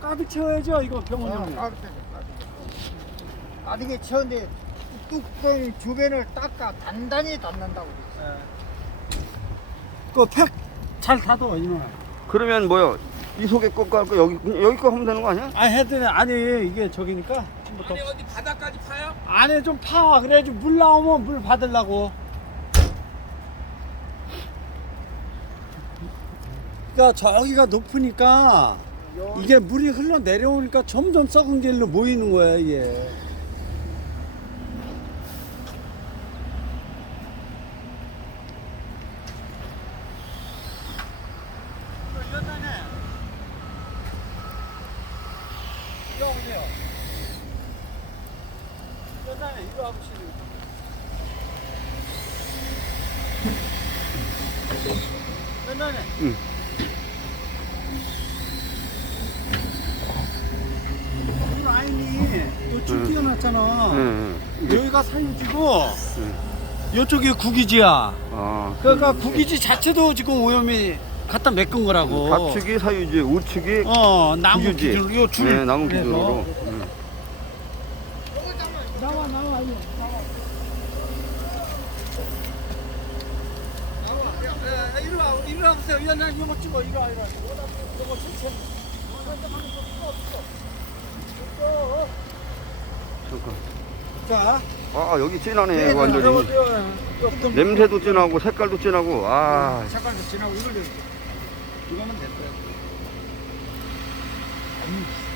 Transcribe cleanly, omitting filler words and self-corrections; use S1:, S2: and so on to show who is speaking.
S1: 가득 채워야죠 이거 병원 형님.
S2: 나중에 채웠는데 뚜껑 주변을 닦아 단단히 닫는다고 그랬어.
S1: 그팩 잘 닫아 이놈아.
S3: 그러면 뭐요? 이 속에 거 깔고 여기 거 하면 되는 거 아니야?
S1: 아 해도 아니 이게 저기니까 처음부터.
S4: 아니 어디 바닥까지 파요?
S1: 안에 좀 파. 그래야지 물 나오면 물 받으려고. 그러니까 저기가 높으니까 이게 물이 흘러 내려오니까 점점 썩은 길로 모이는 거야 이게. 이리 와보세요. 여자네 이리 와보시는. 여자네.
S3: 응.
S1: 이 라인이 또쭉 띄어놨잖아.
S3: 응.
S1: 여기가 사유지고 이쪽이 국이지야.
S3: 아.
S1: 그러니까 국이지 자체도 지금 오염이 갖다 메꾼 거라고.
S3: 좌측이 사유지, 우측이
S1: 나무
S3: 국유지.
S1: 기준으로 요 줄.
S3: 네, 나무
S1: 그래서.
S3: 기준으로.
S1: 나와 이리 나와. 이리 와보세요. 야, 나 이거 찍어. 이리 와. 이거 천천히.
S3: 잠깐.
S1: 자,
S3: 아, 여기 진하네, 완전히. 냄새도 진하고, 색깔도 진하고, 아.
S2: 색깔도 진하고 이거는 됐어요.